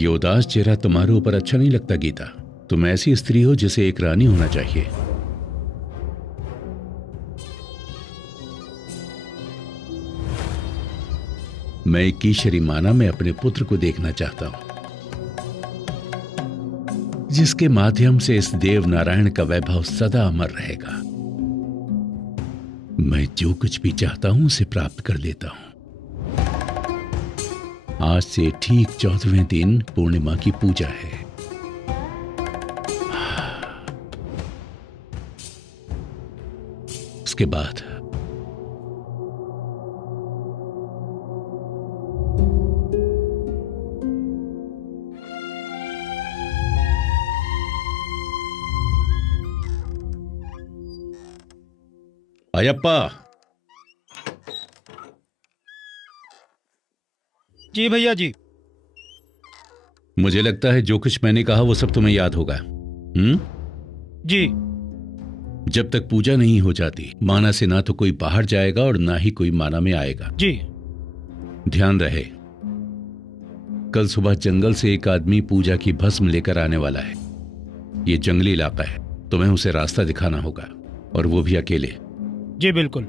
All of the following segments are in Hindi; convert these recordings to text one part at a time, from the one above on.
ये उदास चेहरा तुम्हारे ऊपर अच्छा नहीं लगता गीता। तुम ऐसी स्त्री हो जिसे एक रानी होना चाहिए। मैं एक कीशरी माना में अपने पुत्र को देखना चाहता हूं, जिसके माध्यम से इस देव नारायण का वैभव सदा अमर रहेगा। मैं जो कुछ भी चाहता हूं उसे प्राप्त कर लेता हूं। आज से ठीक 14वें दिन पूर्णिमा की पूजा है। उसके बाद अयप्पा। जी भैया जी। मुझे लगता है जो कुछ मैंने कहा वो सब तुम्हें याद होगा। जी। जब तक पूजा नहीं हो जाती माना से ना तो कोई बाहर जाएगा और ना ही कोई माना में आएगा। जी। ध्यान रहे, कल सुबह जंगल से एक आदमी पूजा की भस्म लेकर आने वाला है। ये जंगली इलाका है, तुम्हें उसे रास्ता दिखाना होगा, और वो भी अकेले। जी बिल्कुल।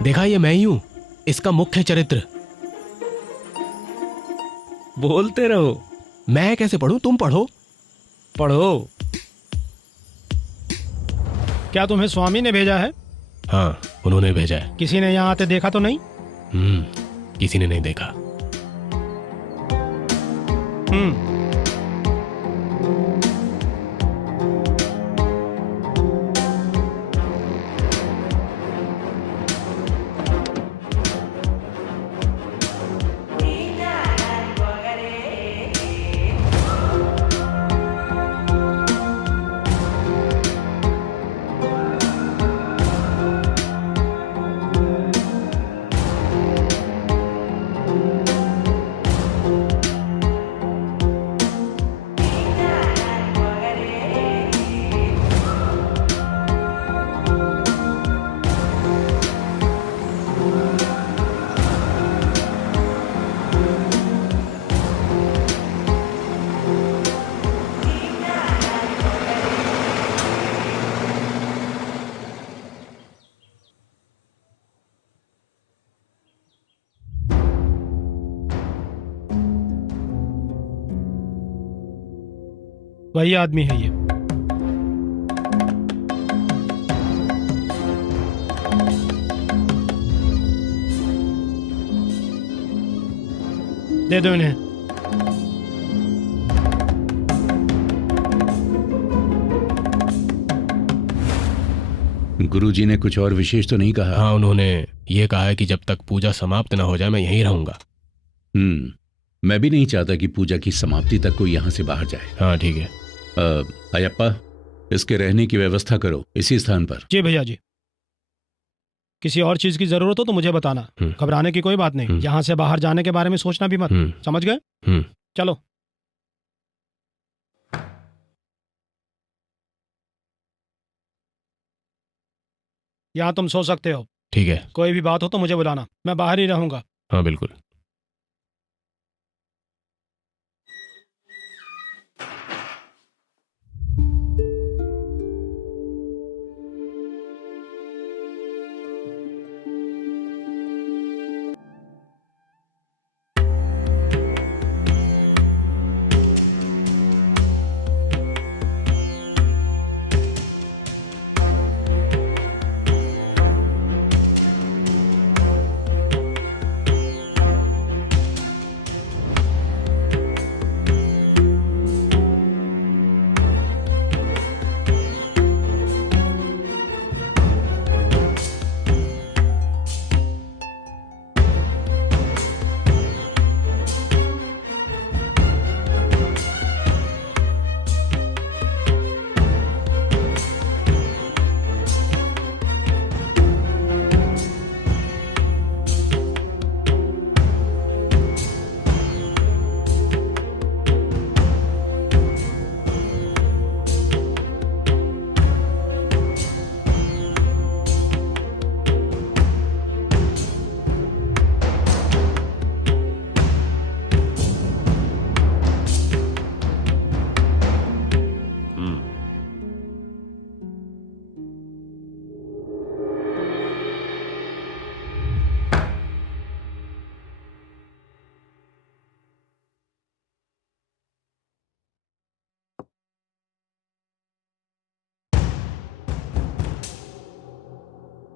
देखा, ये मैं ही हूं, इसका मुख्य चरित्र। बोलते रहो। मैं कैसे पढ़ूं, तुम पढ़ो। पढ़ो। क्या तुम्हें स्वामी ने भेजा है? हाँ, उन्होंने भेजा है। किसी ने यहाँ आते देखा तो नहीं? किसी ने नहीं देखा। वही आदमी है ये। दे दो इन्हें। गुरुजी ने कुछ और विशेष तो नहीं कहा? हाँ, उन्होंने ये कहा है कि जब तक पूजा समाप्त ना हो जाए मैं यहीं रहूंगा। मैं भी नहीं चाहता कि पूजा की समाप्ति तक कोई यहाँ से बाहर जाए। हाँ ठीक है। अयप्पा, इसके रहने की व्यवस्था करो इसी स्थान पर। जी भैया जी। किसी और चीज की जरूरत हो तो मुझे बताना। घबराने की कोई बात नहीं। यहाँ से बाहर जाने के बारे में सोचना भी मत। समझ गए? चलो। यहाँ तुम सो सकते हो। ठीक है। कोई भी बात हो तो मुझे बुलाना, मैं बाहर ही रहूंगा। हाँ बिल्कुल।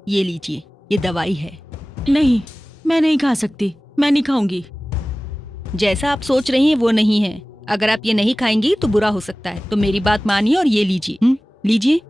ये लीजिए, ये दवाई है। नहीं, मैं नहीं खा सकती, मैं नहीं खाऊंगी। जैसा आप सोच रही हैं वो नहीं है। अगर आप ये नहीं खाएंगी तो बुरा हो सकता है, तो मेरी बात मानिए और ये लीजिए। लीजिए।